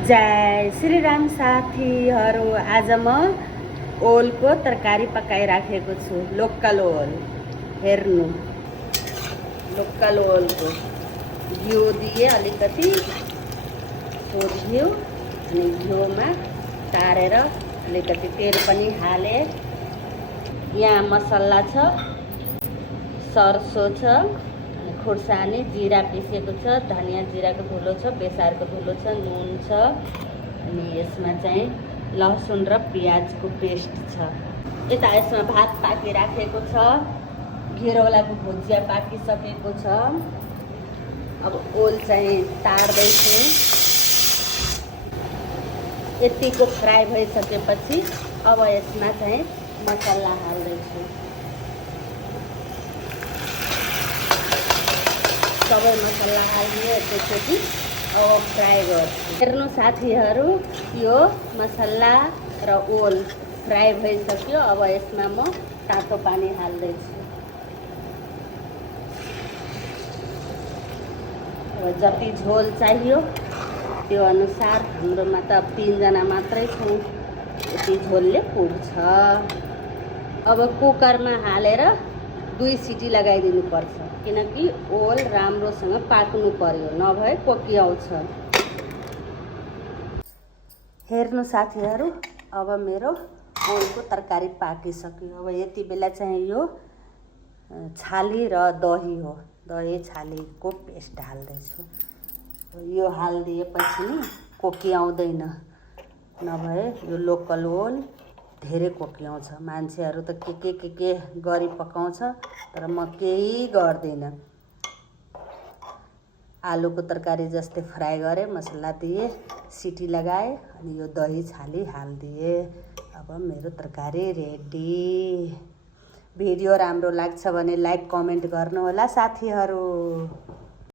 जय श्री राम साथीहरू। आज म ओलको तरकारी पकाइराखेको छु। लोकल ओल हेर्नु, लोकल ओलको घिउ दिए अलिकति घिउ अनि घिउमा तारेर अलिकति तेल पनि हाले। यहाँ मसला छ, सर्सो छ, खुर्सानी जीरा पिसेको छ, धनियाँ जीराको धुलो छ, बेसारको धुलो छ, नुन छ अनि यसमा चाहिँ लहसुन र प्याजको पेस्ट छ। यता यसमा भात पाकिराखेको छ, घेरौलाको भुजिया पाकिसकेको छ। अब ओल चाहिँ तार्दैछु। यतिको फ्राई भइसकेपछि अब यसमा चाहिँ मसला हाल्दैछु। सबै मसला हाल्ने त्यसपछि अब फ्राई गर्छु। हेर्नु साथीहरू, यो मसला र ओल फ्राई भइसक्यो। अब यसमा म तातो पानी हाल्दैछु। अब जति झोल चाहियो त्यो अनुसार, हाम्रोमा त 3 जना मात्रै छौँ, यति झोलले पुग्छ। अब कुकरमा हालेर 2 सिटी लगाइदिनु पर्छ, किनकि ओल राम्रोसँग पाक्नु पर्यो, नभए कोकियाउँछ। हेर्नु साथीहरू, अब मेरो ओलको तरकारी पाकिसक्यो। अब यति बेला चाहिँ यो छाली र दही हो, दही छालीको पेस्ट हाल्दैछु। यो हालिदिएपछि नि कोकियाउँदैन, नभए यो लोकल ओल धेरै कोकियाउँछ। मान्छेहरू त के गरी पकाउँछ, तर म केही गर्दिनँ। आलुको तरकारी जस्तै फ्राई गरेँ, मसला दिए, सिटी लगाएँ अनि यो दही छाली हालिदिए। अब मेरो तरकारी रेडी। भिडियो राम्रो लाग्छ भने लाइक कमेन्ट गर्नुहोला साथीहरू।